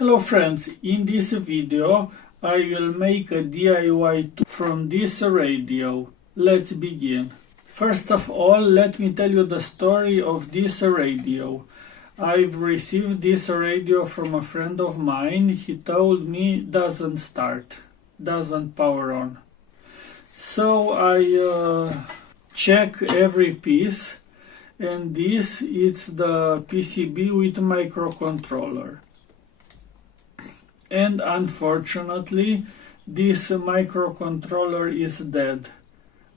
Hello friends, in this video I will make a DIY tool from this radio. Let's begin. First of all, let me tell you the story of this radio. I've received this radio from a friend of mine. He told me doesn't start, doesn't power on. So I check every piece, and this is the PCB with microcontroller. And unfortunately, this microcontroller is dead.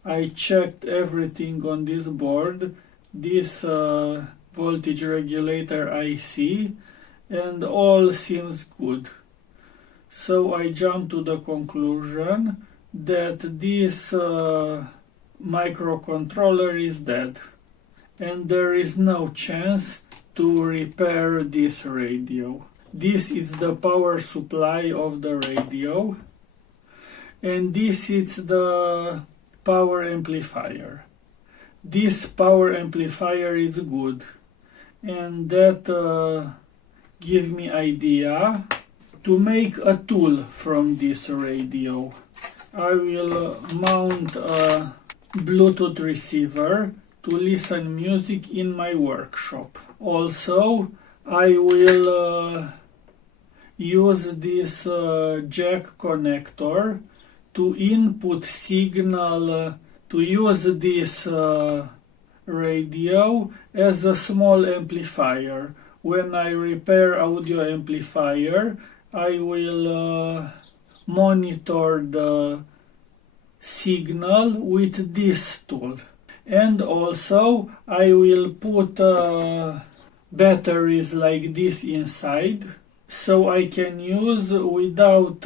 I checked everything on this board, this voltage regulator IC, and all seems good. So I jumped to the conclusion that this microcontroller is dead, and there is no chance to repair this radio. This is the power supply of the radio, and this is the power amplifier. This power amplifier is good, and that gives me idea to make a tool from this radio. I will mount a Bluetooth receiver to listen music in my workshop. Also, I will use this jack connector to input signal to use this radio as a small amplifier. When I repair audio amplifier, I will monitor the signal with this tool. And also I will put batteries like this inside, so I can use without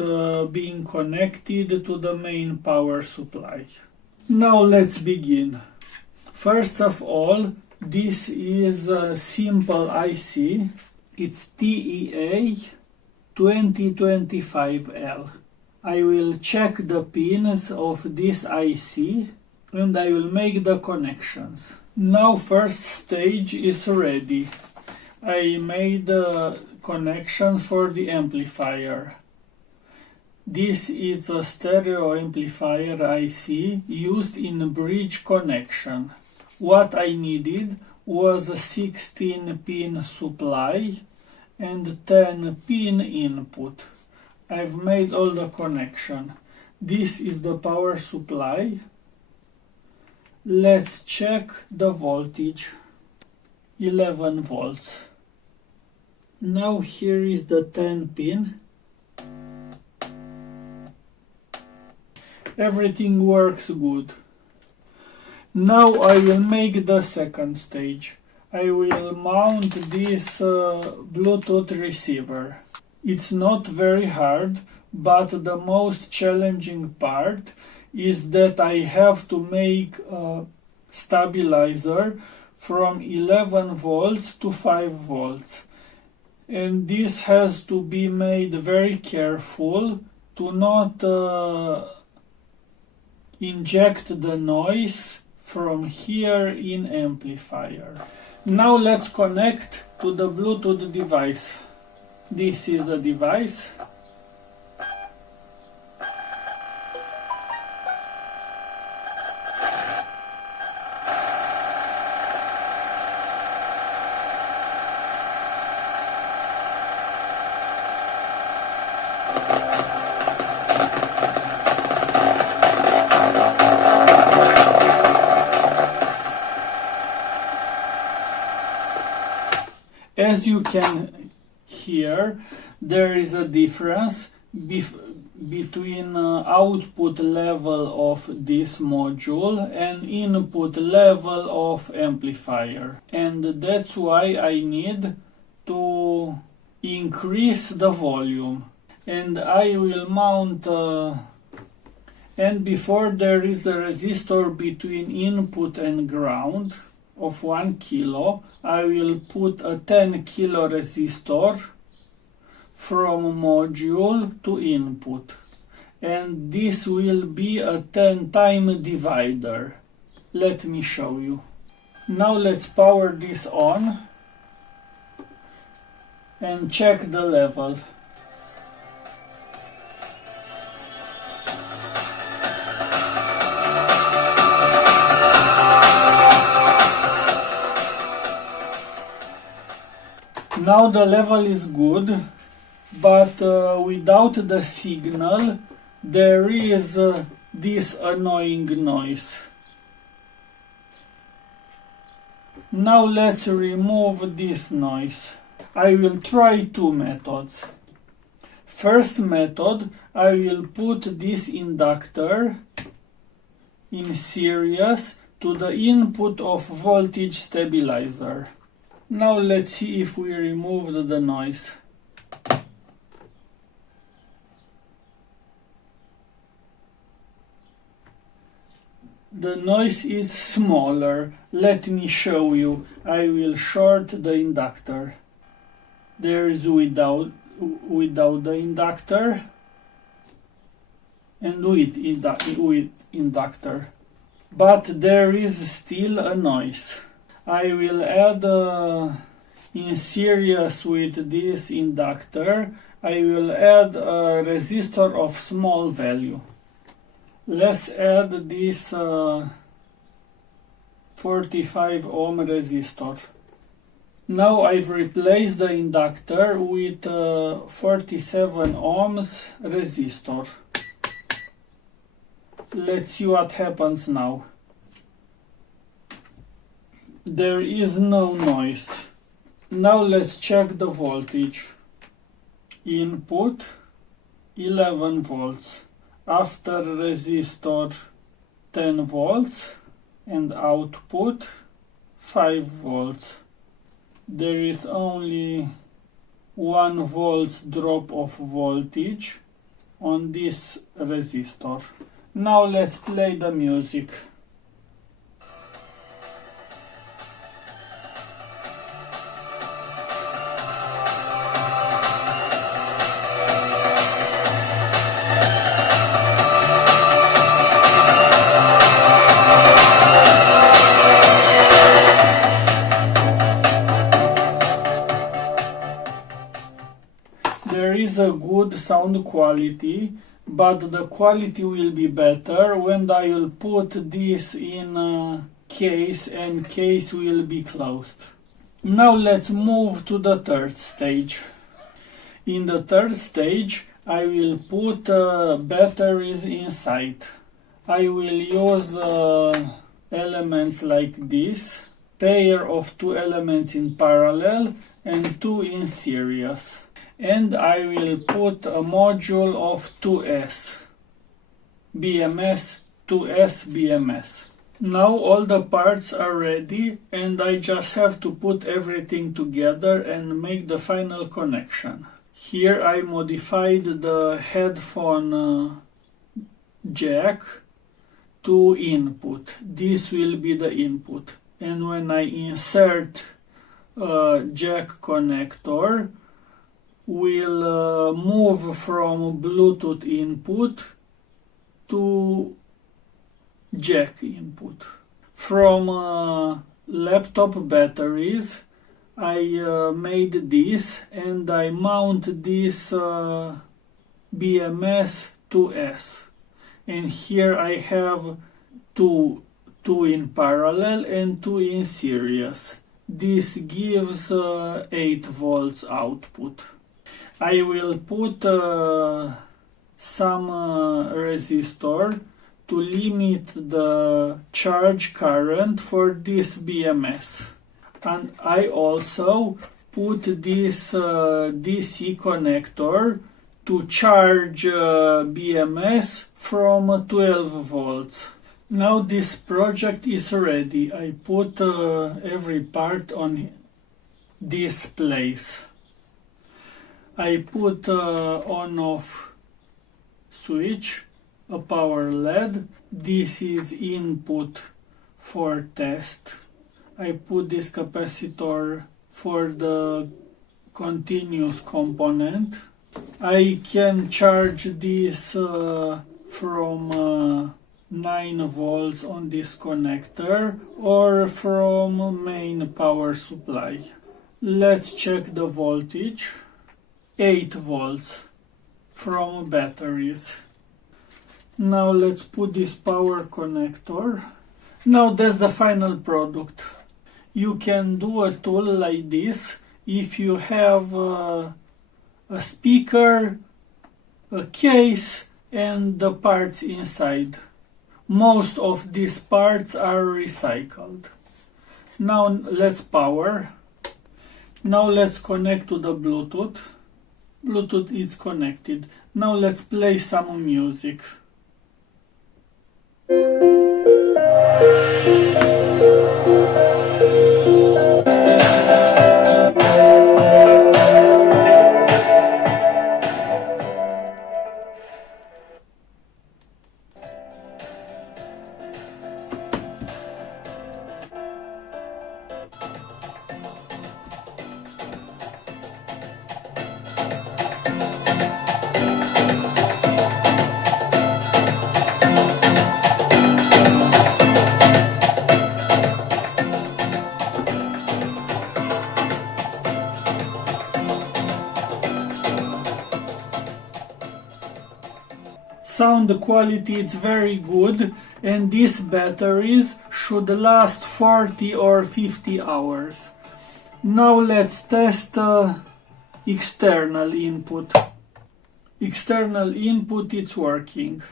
being connected to the main power supply. Now let's begin. First of all, this is a simple IC. It's TEA 2025L. I will check the pins of this IC and I will make the connections. Now first stage is ready. I made the connection for the amplifier. This is a stereo amplifier IC used in bridge connection. What I needed was a 16-pin supply and 10-pin input. I've made all the connection. This is the power supply. Let's check the voltage. 11 volts. Now here is the 10 pin. Everything works good. Now I will make the second stage. I will mount this Bluetooth receiver. It's not very hard, but the most challenging part is that I have to make a stabilizer from 11 volts to 5 volts. And this has to be made very careful to not inject the noise from here in amplifier. Now let's connect to the Bluetooth device. This is the device. As you can hear, there is a difference between output level of this module and input level of amplifier. And that's why I need to increase the volume. And I will mount and before there is a resistor between input and ground of 1 kilo, I will put a 10 kilo resistor from module to input, and this will be a 10-time divider. Let me show you. Now let's power this on and check the level. Now the level is good, but without the signal there is this annoying noise. Now let's remove this noise. I will try two methods. First method, I will put this inductor in series to the input of voltage stabilizer. Now let's see if we removed the noise. The noise is smaller. Let me show you. I will short the inductor. There is without the inductor and with inductor. But there is still a noise. I will add in series with this inductor, I will add a resistor of small value. Let's add this 45 ohm resistor. Now I've replaced the inductor with 47 ohms resistor. Let's see what happens now. There is no noise. Now let's check the voltage. Input 11 volts. After resistor 10 volts and output 5 volts. There is only 1 volt drop of voltage on this resistor. Now let's play the music. There is a good sound quality, but the quality will be better when I will put this in a case and case will be closed. Now let's move to the third stage. In the third stage I will put batteries inside. I will use elements like this, pair of two elements in parallel and two in series. And I will put a module of 2S, BMS, 2S, BMS. Now all the parts are ready and I just have to put everything together and make the final connection. Here I modified the headphone jack to input. This will be the input. And when I insert a jack connector, will move from Bluetooth input to jack input. From laptop batteries I made this and I mount this BMS 2S, and here I have two in parallel and two in series. This gives 8 volts output. I will put some resistor to limit the charge current for this BMS. And I also put this DC connector to charge BMS from 12 volts. Now this project is ready. I put every part on this place. I put on-off switch, a power LED. This is input for test. I put this capacitor for the continuous component. I can charge this from 9 volts on this connector or from main power supply. Let's check the voltage. 8 volts from batteries. Now let's put this power connector. Now that's the final product. You can do a tool like this if you have a speaker, a case, and the parts inside. Most of these parts are recycled. Now let's power. Now let's connect to the Bluetooth. Bluetooth is connected. Now let's play some music. Sound quality is very good, and these batteries should last 40 or 50 hours. Now let's test external input. External input is working.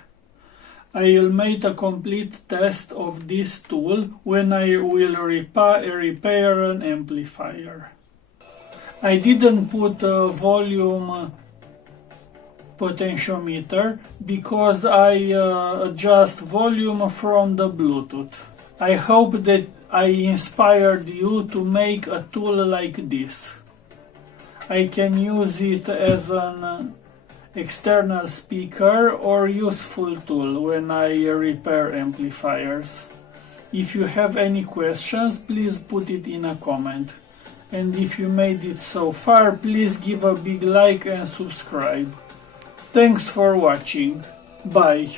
I will make a complete test of this tool when I will repair an amplifier. I didn't put a volume potentiometer because I adjust volume from the Bluetooth. I hope that I inspired you to make a tool like this. I can use it as an external speaker or useful tool when I repair amplifiers. If you have any questions, please put it in a comment. And if you made it so far, please give a big like and subscribe. Thanks for watching. Bye.